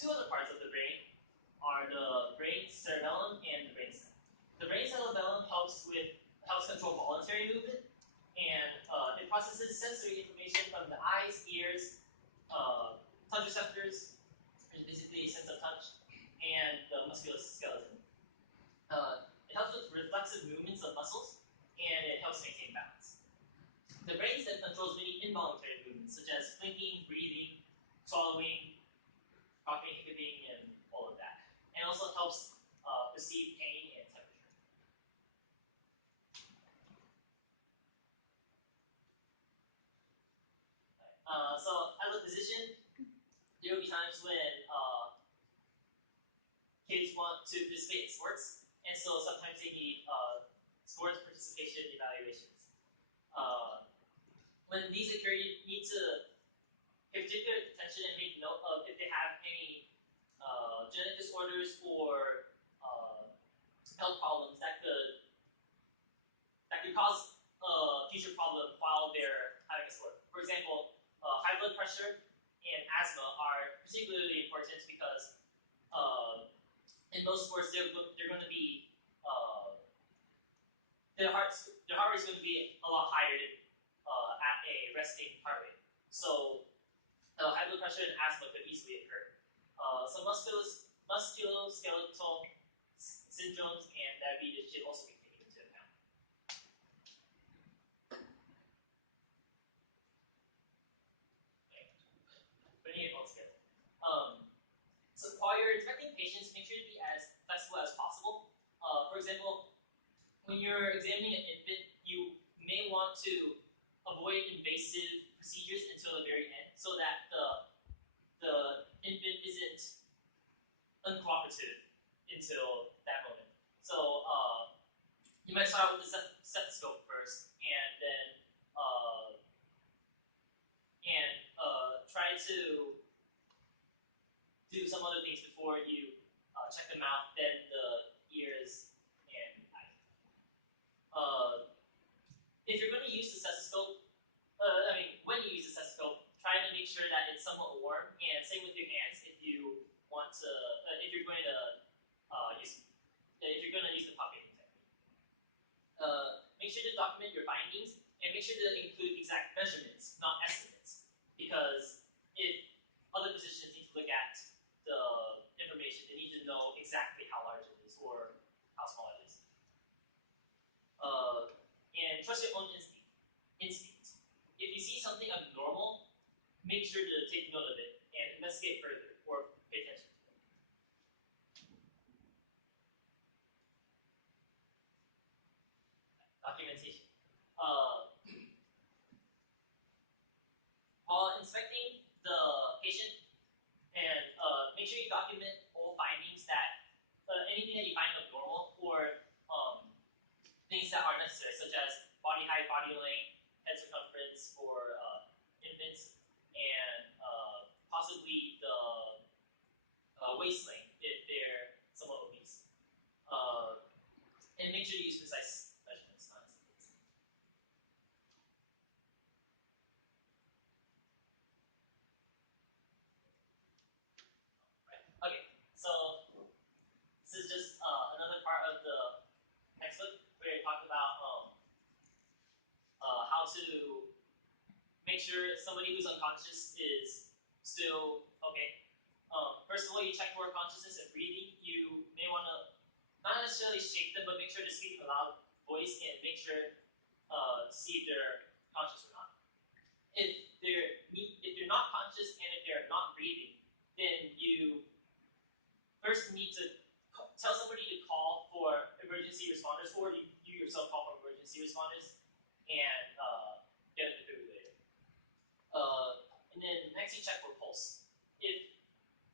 two other parts of the brain are the brain cerebellum and the brainstem. The brain cerebellum helps control voluntary movement, and it processes sensory information from the eyes, ears, touch receptors, which is basically a sense of touch, and the musculoskeleton. It helps with reflexive movements of muscles, and it helps maintain balance. The brainstem controls many involuntary movements, such as blinking, breathing, swallowing, coughing, hiccuping, and all of that. And also helps perceive pain and temperature. So as a physician, there will be times when kids want to participate in sports, and so sometimes they need sports participation evaluations. When these occur, you need to pay particular attention and make note of if they have any genetic disorders or health problems that could cause a future problem while they're having a sport. For example, high blood pressure and asthma are particularly important because in most sports they're going to be their heart rate is going to be a lot higher at a resting heart rate. So high blood pressure and asthma could easily occur. So musculoskeletal syndromes and diabetes should also be taken into account. Okay. Putting it all together. So while you're inspecting patients, make sure to be as flexible as possible. For example, when you're examining an infant, you may want to avoid invasive procedures until the very end, so that the infant isn't uncooperative until that moment. So you might start with the stethoscope first, and then try to do some other things before you check the mouth, then the ears, and eyes. If you're going to use the stethoscope, when you use the stethoscope, try to make sure that it's somewhat warm, and same with your hands if you want to, if you're going to use the popping technique. Make sure to document your findings, and make sure to include exact measurements, not estimates, because if other physicians need to look at the information, they need to know exactly how large it is or how small it is. And trust your own instinct. If you see something abnormal, make sure to take note of it and investigate further or pay attention to it. Documentation. While inspecting the patient, and make sure you document all findings anything that you find abnormal or things that are necessary, such as body height, body length, head circumference for infants, and possibly the waist length if they're somewhat obese. And make sure to use precise measurements, not estimates. Right. Okay, so this is just another part of the textbook where we talk about how to make sure somebody who's unconscious is still okay. First of all, you check for consciousness and breathing. You may want to not necessarily shake them, but make sure to speak in a loud voice and make sure to see if they're conscious or not. If they're not conscious and if they're not breathing, then you first need to tell somebody to call for emergency responders, or you yourself call for emergency responders, and get a defibrillator. And then next you check for pulse. If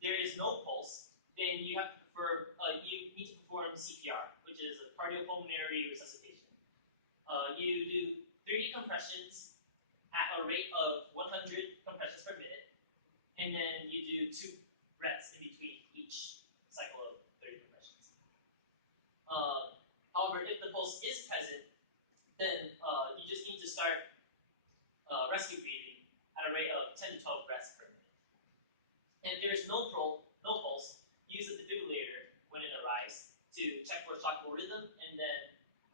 there is no pulse, then you have to you need to perform CPR, which is a cardiopulmonary resuscitation. You do 30 compressions at a rate of 100 compressions per minute, and then you do 2 breaths in between each cycle of 30 compressions. However, if the pulse is present, then you just need to start rescue breathing at a rate of 10 to 12 breaths per minute. And if there is no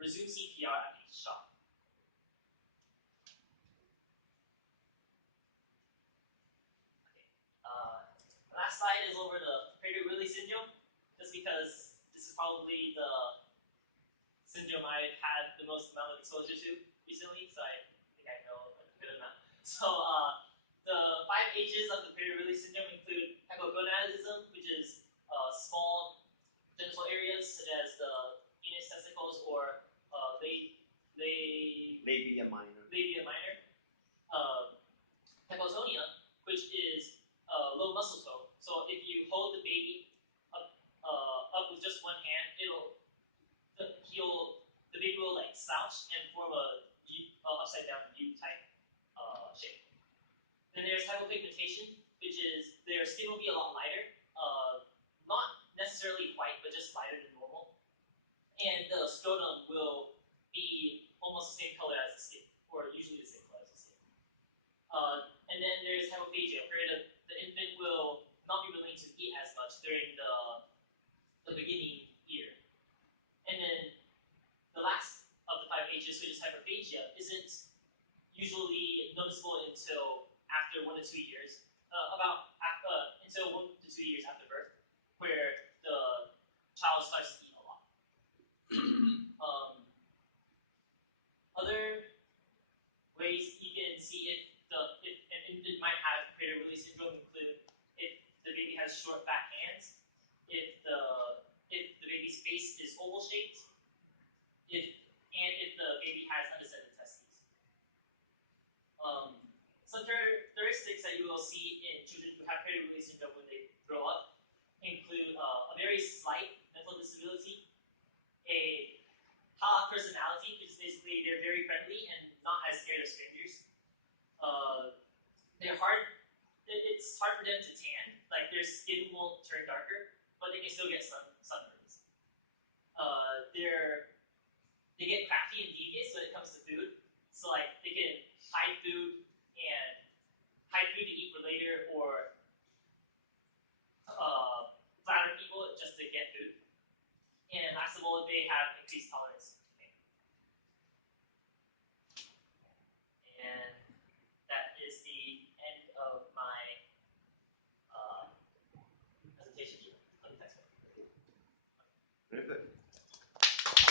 resume CPR after each shot. Last slide is over the Prader-Willi syndrome, just because this is probably the syndrome I've had the most amount of exposure to recently, so I think I know a good amount. So the 5 H's of the Prader-Willi syndrome include hypogonadism, which is small genital areas such as the penis, testicles, or labia minor. Hypotonia, which is low muscle tone. So if you hold the baby up with just one hand, the baby will like slouch and form a upside down U type shape. Then there's hypopigmentation, which is their skin will be a lot lighter, not necessarily white, but just lighter than normal. And the scrotum will be almost the same color as the skin, or usually the same color as the skin. And then there's hypophagia, where the infant will not be willing to eat as much during the beginning year. And then the last of the 5 H's, which is hyperphagia, isn't usually noticeable until after 1 to 2 years, until 1 to 2 years after birth, where the child starts to eat a lot. Other ways you can see if an infant might have Prader-Willi syndrome include if the baby has short fat hands, if the baby's face is oval shaped, and if the baby has undescended testes. Some characteristics that you will see in children who have Prader-Willi syndrome when they grow up include a very slight mental disability, a ha personality, which is basically they're very friendly and not as scared of strangers. It's hard for them to tan, like their skin won't turn darker, but they can still get sunburns. They get crafty and devious when it comes to food, so like they can hide food to eat for later, or flatter people just to get food. And last of all, they have increased tolerance